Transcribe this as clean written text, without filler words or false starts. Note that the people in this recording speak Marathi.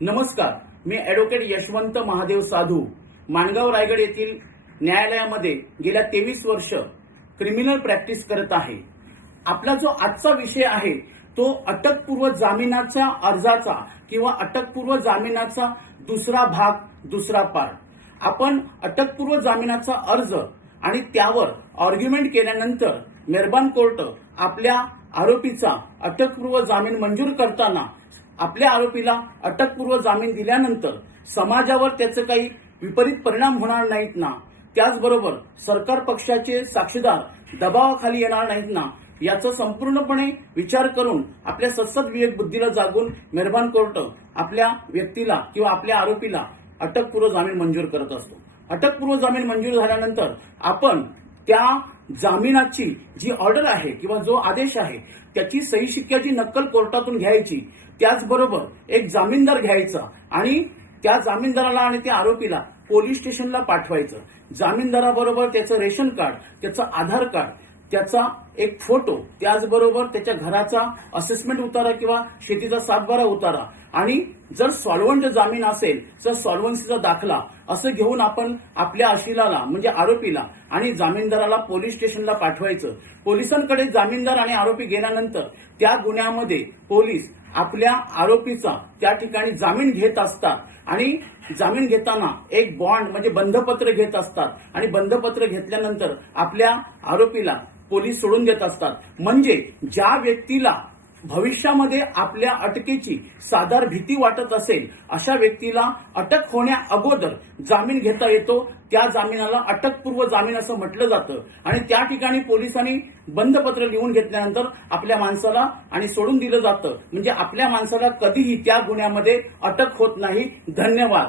नमस्कार, मी ॲडव्होकेट यशवंत महादेव साधू माणगाव रायगड येथील न्यायालयामध्ये गेल्या 23 वर्ष क्रिमिनल प्रॅक्टिस करत आहे। आपला जो आजचा विषय आहे तो अटकपूर्व जामिनाच्या अर्जाचा किंवा अटकपूर्व जामिनाचा दुसरा भाग, दुसरा पार्ट। आपण अटकपूर्व जामिनाचा अर्ज आणि त्यावर आर्ग्युमेंट केल्यानंतर मेहरबान कोर्ट आपल्या आरोपीचा अटकपूर्व जामीन मंजूर करताना आपल्या आरोपीला अटकपूर्व जामीन दिल्यानंतर समाजावर त्याचे काही विपरीत परिणाम होणार नाहीत ना, त्याचबरोबर सरकार पक्षाचे साक्षीदार दबावाखाली येणार नाहीत ना, याचा संपूर्णपणे विचार करून आपल्या सद्सद विवेक बुद्धीला जागून मेहरबान कोर्ट आपल्या व्यक्तीला किंवा आपल्या आरोपीला अटकपूर्व जामीन मंजूर करत असतो। अटकपूर्व जामीन मंजूर झाल्यानंतर आपण त्या जामिनाची जी ऑर्डर आहे किंवा जो आदेश आहे त्याची सही शिक्क्याची नक्कल कोर्टातून घ्यायची, त्याचबरोबर एक जामीनदार घ्यायचा आणि त्या जामीनदाराला आणि त्या आरोपीला पोलीस स्टेशनला पाठवायचं। जामीनदाराबरोबर त्याचं रेशन कार्ड, त्याचं आधार कार्ड, त्याचा एक फोटो, त्याचबरोबर त्याच्या घराचा असेसमेंट उतारा किंवा शेतीचा सातबारा उतारा आणि जर सॉल्व्हंट जामीन असेल तर सॉल्व्हन्सीचा दाखला असं घेऊन आपण आपल्या अशिलाला म्हणजे आरोपीला आणि जामीनदाराला पोलीस स्टेशनला पाठवायचं। पोलिसांकडे जामीनदार आणि आरोपी गेल्यानंतर त्या गुन्ह्यामध्ये पोलीस आपल्या आरोपीचा त्या ठिकाणी जामीन घेत असतात आणि जामीन घेताना एक बॉन्ड म्हणजे बंधपत्र घेत असतात आणि बंधपत्र घेतल्यानंतर आपल्या आरोपीला पोलीस सोडून देत असतात। म्हणजे ज्या व्यक्तीला भविष्यामध्ये आपल्या अटकेची साधार भीती वाटत असेल अशा व्यक्तीला अटक होण्या अगोदर जामीन घेता येतो। त्या जामिनाला अटकपूर्व जामीन असं म्हटलं जातं आणि त्या ठिकाणी पोलिसांनी बंधपत्र लिहून घेतल्यानंतर आपल्या माणसाला आणि सोडून दिलं जातं। म्हणजे आपल्या माणसाला कधीही त्या गुन्ह्यामध्ये अटक होत नाही। धन्यवाद।